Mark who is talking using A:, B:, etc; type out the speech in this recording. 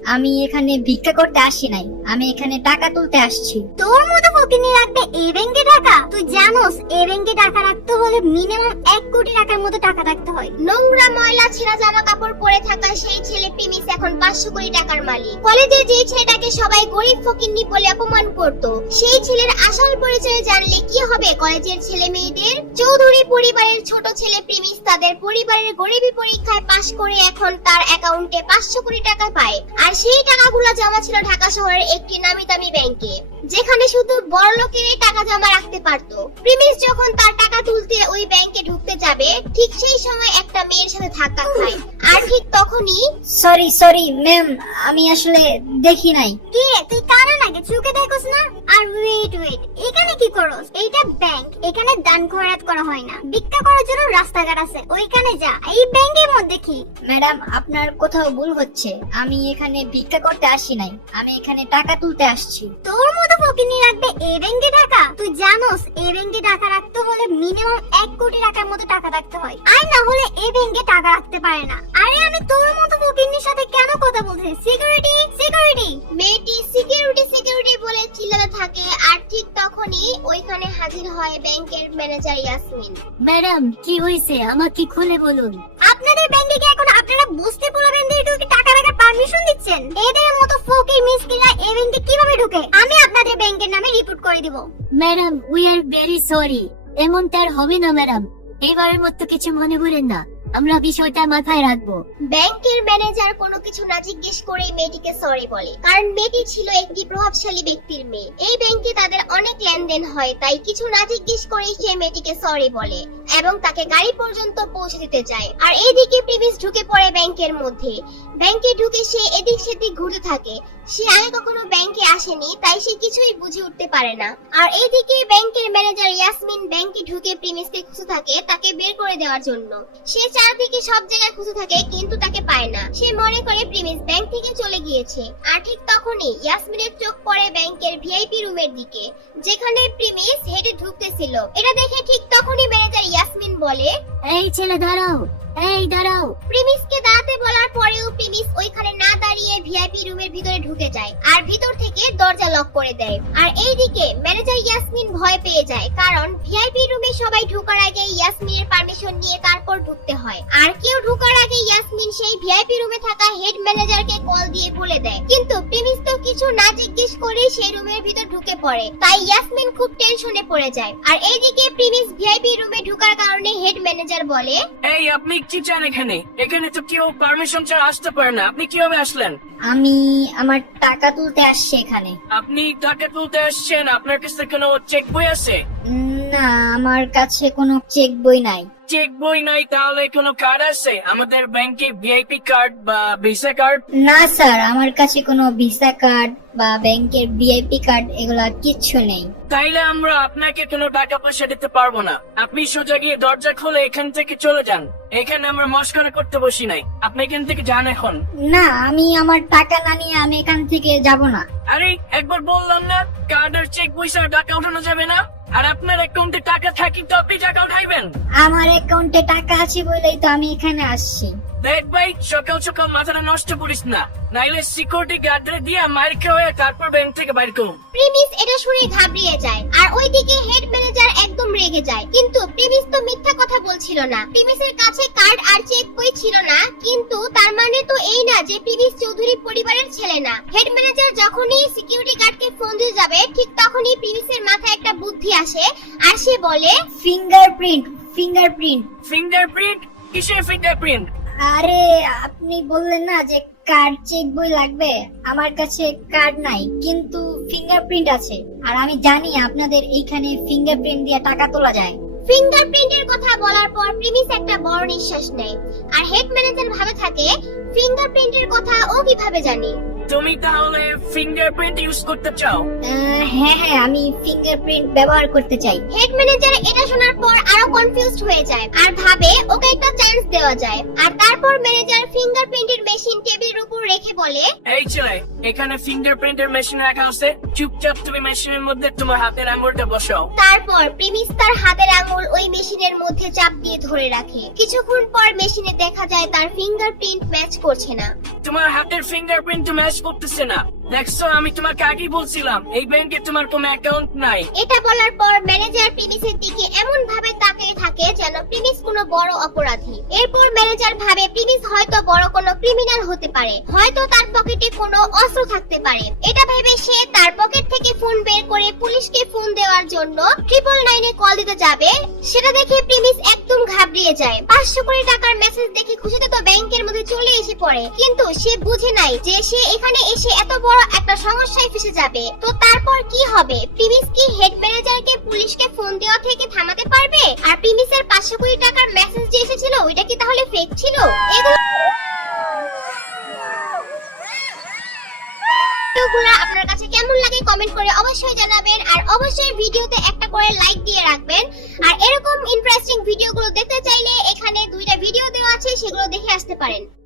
A: আমি এখানে ভিক্ষা করতে আসি নাই, আমি এখানে টাকা তুলতে আসছি।
B: তোর মতো ফকিনি রাখবে এই ব্যাংকে টাকা? তুই জানোস এই ব্যাংকে টাকা রাখতে হলে মিনিমাম 1 কোটি টাকার মতো টাকা রাখতে হয়।
C: নোংরা ময়লা ছেঁড়া জামা কাপড় পরে থাকা সেই ছেলে প্রিমিস এখন 500 কোটি টাকার মালিক। কলেজে যে ছেলেটাকে সবাই গরিব ফকিন্নি বলে অপমান করত, সেই ছেলের আসল পরিচয় জানলে কি হবে কলেজের ছেলে মেয়েদের? চৌধুরী পরিবারের ছোট ছেলে প্রিমিস তাদের পরিবারের গরিবী পরীক্ষায় পাশ করে এখন তার অ্যাকাউন্টে 500 কোটি টাকা পায়। আর সেই টাকাগুলো জমা ছিল ঢাকা শহরের একটি নামি দামি ব্যাংকে, যেখানে শুধু বড় লোকেরাই টাকা জমা রাখতে পারত। প্রিমিস যখন তার টাকা তুলতে ওই ব্যাংকে ঢুকতে যাবে, ঠিক সেই সময় একটা মেয়ের সাথে ধাক্কা খায়। আর ঠিক তখনই
A: সরি ম্যাম, আমি আসলে দেখি নাই।
B: কি রে, তুই কানে নাকি চোখে দেখোস না? আর ওয়েট এখানে কি করস? এইটা ব্যাংক, এখানে দান খয়রাত করা হয় না। ভিক্ষা করার জন্য রাস্তাঘাট আছে, ওইখানে যা। এই ব্যাংকের মধ্যে কি?
A: ম্যাডাম, আপনার কোথাও ভুল হচ্ছে, আমি এখানে ভিক্ষা করতে আসি নাই, আমি এখানে টাকা তুলতে আসছি।
B: তোর মতো ফকিনি রাখবে এই ব্যাংকে টাকা? তুই জানোস এই ব্যাংকে টাকা রাখতে হলে মিনিমাম 1 কোটি টাকার মতো টাকা রাখতে হয়, আর না হলে এই ব্যাংকে টাকা রাখতে পারে না। আরে আমি তোর মতো ফকিনির সাথে কেন কথা বলছি? সিকিউরিটি।
C: মেয়েটি সিকিউরিটি বলে চিল্লাতে থাকে। আর ঠিক তখনই ওইখানে হাজির হয় ব্যাংকের ম্যানেজার ইয়াসমিন।
D: ম্যাডাম, কি হয়েছে আমাকে খুলে বলুন।
B: আপনাদের ব্যাংকে কি এখন আপনারা বুঝতে পারবেন যে কি টাকা রাখার পারমিশন দিচ্ছেন? এদের মতো ফকির মিসকিনরা এই ব্যাংকে কিভাবে ঢোকে? আমি আপনাদের ব্যাংকের নামে রিপোর্ট করে দিব।
D: Madam, we are very sorry. এমনটা আর হবে না ম্যাডাম, এবারের মতো কিছু মনে করেন না, আমরা বিষয়টা মাথায় রাখবো।
C: ব্যাংকের ম্যানেজার কোনো কিছু না জিজ্ঞেস করে মেয়েটিকে সরি বলে, কারণ মেয়েটি ছিল একটি প্রভাবশালী ব্যক্তির মেয়ে। এই ব্যাংকে তাদের অনেক লেনদেন হয়, তাই কিছু না জিজ্ঞেস করেই সে মেয়েটিকে সরি বলে এবং তাকে গাড়ি পর্যন্ত পৌঁছে দিতে যায়। আর এইদিকে প্রিমিস ঢুকে পড়ে ব্যাংকের মধ্যে। ব্যাংকে ঢুকে সে এদিক সেদিক ঘুরতে থাকে। সে আগে কখনো ব্যাংকে আসেনি, তাই সে কিছুই বুঝে উঠতে পারে না। আর এইদিকে ব্যাংকের ম্যানেজার ইয়াসমিন ব্যাংকে ঢুকে প্রিমিসকে খুঁজে থাকে তাকে বের করে দেওয়ার জন্য। সে চারদিকে সব জায়গায় খুঁজে থাকে কিন্তু তাকে পায় না। সে মনে করে প্রিমিস ব্যাংক থেকে চলে গিয়েছে। আর ঠিক তখনই ইয়াসমিনের চোখ পড়ে ব্যাংকের ভিআইপি রুমের দিকে, যেখানে প্রিমিস হেঁটে ঢুকতেছিল। এটা দেখে ঠিক তখনই ম্যানেজার ইয়াসমিন বলে,
D: এই ছেলে দাঁড়াও, এই দাঁড়াও।
C: প্রিমিসকে দাঁড়াতে বলার পরেও প্রিমিস ওইখানে না দাঁড়িয়ে ভিআইপি রুমের ভিতরে ঢুকে যায় আর ভিতর থেকে দরজা লক করে দেয়। আর এইদিকে ম্যানেজার ইয়াসমিন ভয় পেয়ে যায়, কারণ ভিআইপি রুমে সবাই ঢোকার আগে ইয়াসমিনের পারমিশন নিয়ে তারপর ঢুকতে হয়। আর কেউ ঢোকার আগে ইয়াসমিন সেই ভিআইপি রুমে থাকা হেড ম্যানেজারকে কল দিয়ে বলে দেয়, কিন্তু প্রিমিস তো কিছু না জিজ্ঞেস করে সেই রুমের ভিতর ঢুকে পড়ে। তাই ইয়াসমিন খুব টেনশনে পড়ে যায়। আর এইদিকে প্রিমিস ভিআইপি রুমে ঢোকার কারণে হেড ম্যানেজার বলে,
E: এই আপনি কি চান এখানে? এখানে তো কেউ পারমিশন ছাড়া আসতে পারে না, আপনি কিভাবে আসলেন?
A: আমি আমার টাকা তুলতে আসছি এখানে।
E: আপনি টাকা তুলতে আসছেন, আপনার কাছে কোনো চেক বই আছে?
A: না, আমার কাছে কোনো চেক বই নাই।
E: চেক বই নাই, তাহলে কোনো কার্ড আছে আমাদের ব্যাংকে, ভিআইপি কার্ড বা ভিসা কার্ড?
A: না স্যার, আমার কাছে কোনো ভিসা কার্ড বা ব্যাংকের ভিআইপি কার্ড এগুলা কিচ্ছু নেই।
E: তাইলে আমরা আপনাকে কোনো টাকা পয়সা দিতে পারবো না। আপনি সোজা গিয়ে দরজা খুলে এখান থেকে চলে যান। এখানে আমরা মস্করা করতে বসি নাই, আপনি এখান থেকে যান এখন।
A: না, আমি আমার টাকা না নিয়ে আমি এখান থেকে যাব না।
E: আরে একবার বললাম না, কার্ড আর চেক বই ছাড়া টাকা উঠানো যাবে না। আর আপনার অ্যাকাউন্টে টাকা থাকি তো আপনি টাকা উঠাইবেন।
A: আমার অ্যাকাউন্টে টাকা আছে বলেই তো আমি এখানে আসছি।
E: দেখ ভাই, সকাল সকাল মাথাটা নষ্ট করিস না, নাইলে সিকিউরিটি গার্ডরে দিয়ে মার খেয়ে তারপর ব্যাংক থেকে বাইর করুন।
C: প্রিমিস এটা শুনে ঘাবড়িয়ে যায়। আর ওইদিকে হেড ম্যানেজার একদম রেগে যায়, কিন্তু প্রিমিস তো মিথ্যা কথা বলছিল না। প্রিমিসের কাছে কার্ড আর চেক বই ছিল না, কিন্তু তার মানে তো এই না যে প্রিমিস চৌধুরী পরিবারের ছেলে না। হেড ম্যানেজার যখনই সিকিউরিটি গার্ডকে ফোন দিয়ে যাবে, ঠিক তখনই প্রিমিসের মাথায় একটা বুদ্ধি আসে আর সে বলে,
A: ফিঙ্গারপ্রিন্ট।
E: ফিঙ্গারপ্রিন্ট? কিসের ফিঙ্গারপ্রিন্ট?
A: আরে আপনি বললেন না যে কার্ড চেক বই লাগবে, আমার কাছে কার্ড নাই কিন্তু ফিঙ্গারপ্রিন্ট আছে। আর আমি জানি আপনাদের এইখানে ফিঙ্গারপ্রিন্ট দিয়ে টাকা তোলা যায়।
C: ফিঙ্গারপ্রিন্টের কথা বলার পর প্রিমিস একটা বড় নিঃশ্বাস নেয়। আর হেড ম্যানেজার ভাবে থাকে, ফিঙ্গারপ্রিন্টের কথা ও কিভাবে জানে?
E: তুমি তাহলে ফিঙ্গারপ্রিন্ট ইউজ করতে চাও?
A: হ্যাঁ, আমি ফিঙ্গারপ্রিন্ট ব্যবহার করতে চাই।
C: হেড ম্যানেজার এটা শোনার পর আরো কনফিউজড হয়ে যায় আর ভাবে ওকে একটা চান্স দেওয়া যায়। আর তারপর ম্যানেজার ফিঙ্গারপ্রিন্টের মেশিন টেবিলের উপর রেখে বলে,
E: এই ছেলে, এখানে ফিঙ্গারপ্রিন্টের মেশিন রাখা আছে, চুপচাপ তুমি মেশিনের মধ্যে তোমার হাতের আঙুলটা বসাও।
C: তারপর প্রিমিস তার হাতের আঙুল ওই মেশিনের মধ্যে চাপ দিয়ে ধরে রাখে। কিছুক্ষণ পর মেশিনে দেখা যায় তার ফিঙ্গারপ্রিন্ট ম্যাচ করছে না।
E: তোমার হাতের ফিঙ্গারপ্রিন্ট ম্যাচ করতেছে না। দেখছো, আমি তোমাকে আগেই বলছিলাম এই ব্যাংকে তোমার কোনো অ্যাকাউন্ট নাই।
C: এটা বলার পর ম্যানেজার প্রিমিসের দিকে এমন ভাবে তাকিয়ে থাকে যেন প্রিমিস কোনো বড় অপরাধী। এরপর ম্যানেজার ভাবে প্রিমিস হয়তো বড় কোনো ক্রিমিনাল হতে পারে, হয়তো তার পকেটে কোনো অস্ত্র থাকতে পারে। এটা ভেবে সে তার পকেট থেকে ফোন বের করে পুলিশকে ফোন দেওয়ার জন্য 999 কল দিতে যাবে। সেটা দেখে প্রিমিস একদম ঘাবড়িয়ে যায়। 500 কোটি টাকার মেসেজ দেখে খুশিতে তো ব্যাংকের মধ্যে চলে এসে পড়ে, কিন্তু সে বুঝে নাই যে সে এখানে এসে এত বড় একটা সমস্যায় ফেসে যাবে। তো তারপর কি হবে? প্রিমিস কি হেড ম্যানেজারকে পুলিশকে ফোন দেওয়া থেকে থামাতে পারবে? আর প্রিমিসের 500 কোটি টাকার মেসেজ যে এসেছিল ওইটা কি তাহলে ফেক ছিল? ভিডিওগুলো আপনার কাছে কেমন লাগে কমেন্ট করে অবশ্যই জানাবেন, আর অবশ্যই ভিডিওতে একটা করে লাইক দিয়ে রাখবেন। আর এরকম ইন্টারেস্টিং ভিডিওগুলো দেখতে চাইলে এখানে 2টা ভিডিও দেওয়া আছে, সেগুলো দেখে আসতে পারেন।